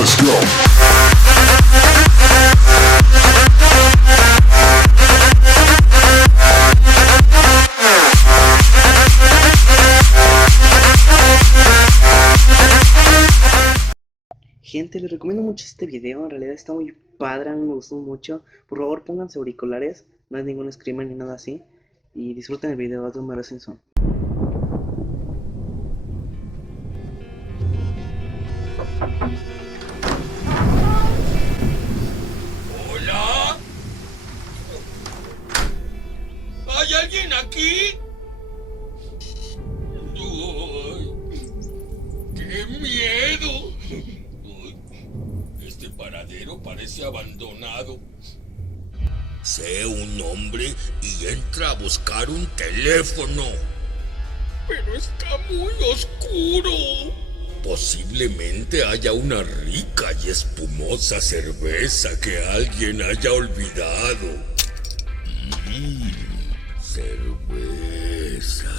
let's go. Gente, les recomiendo mucho este video, en realidad está muy padre, a mí me gustó mucho. Por favor pónganse auriculares, no es ningún screamer ni nada así. Y disfruten el video, de un Simpson. ¿Hola? ¿Hay alguien aquí? ¡Uy! ¡Qué miedo! Uy, este paradero parece abandonado. Sé un hombre y entra a buscar un teléfono. Pero está muy oscuro. Posiblemente haya una rica y espumosa cerveza que alguien haya olvidado. Cerveza.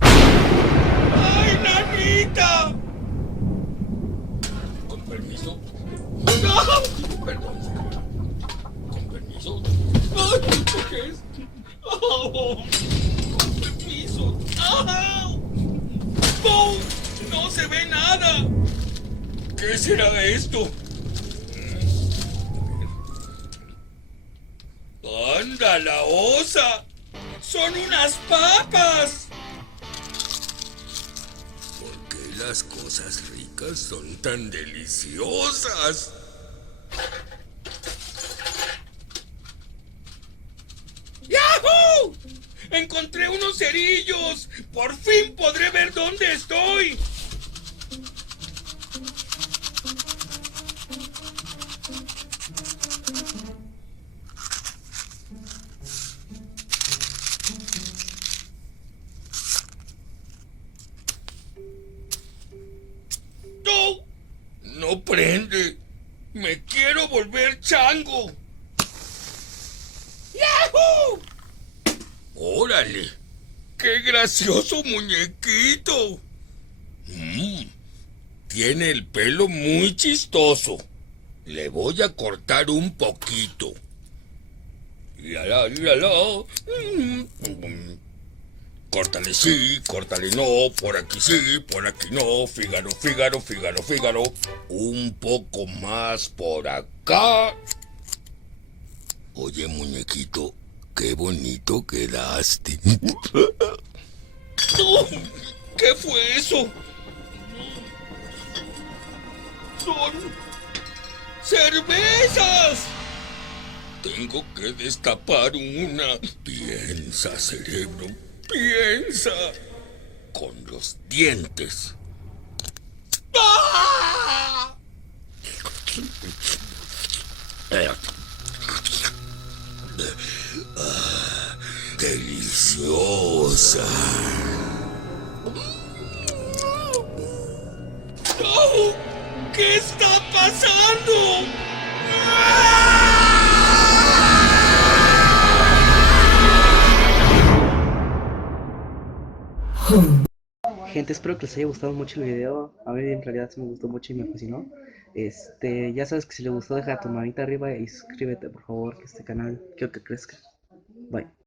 ¡Ay, nanita! Con permiso. ¡No! Perdón. Con permiso. ¡Ay, ¿qué es? ¡Oh! Con permiso. ¡Ah! ¡Oh! ¡No se ve nada! ¿Qué será esto? ¡Anda, la osa! ¡Son unas papas! ¿Por qué las cosas ricas son tan deliciosas? ¡Yahoo! ¡Encontré unos cerillos! ¡Por fin podré ver dónde estoy! ¡No! ¡No prende! ¡Me quiero volver chango! ¡Yahoo! ¡Órale! ¡Qué gracioso muñequito! Tiene el pelo muy chistoso. Le voy a cortar un poquito. Córtale sí, córtale no, por aquí sí, por aquí no, Fígaro, Fígaro, Fígaro, Fígaro. Un poco más por acá. Oye, muñequito, qué bonito quedaste. ¿Qué fue eso? ¡Son cervezas! Tengo que destapar una. Piensa, cerebro, piensa. Con los dientes. ¡Ah! Deliciosa. ¡Oh! ¿Qué está pasando? Gente, espero que les haya gustado mucho el video. A mí en realidad sí me gustó mucho y me fascinó. Ya sabes que si les gustó deja tu manita arriba y suscríbete por favor, que este canal quiero que crezca. Bye.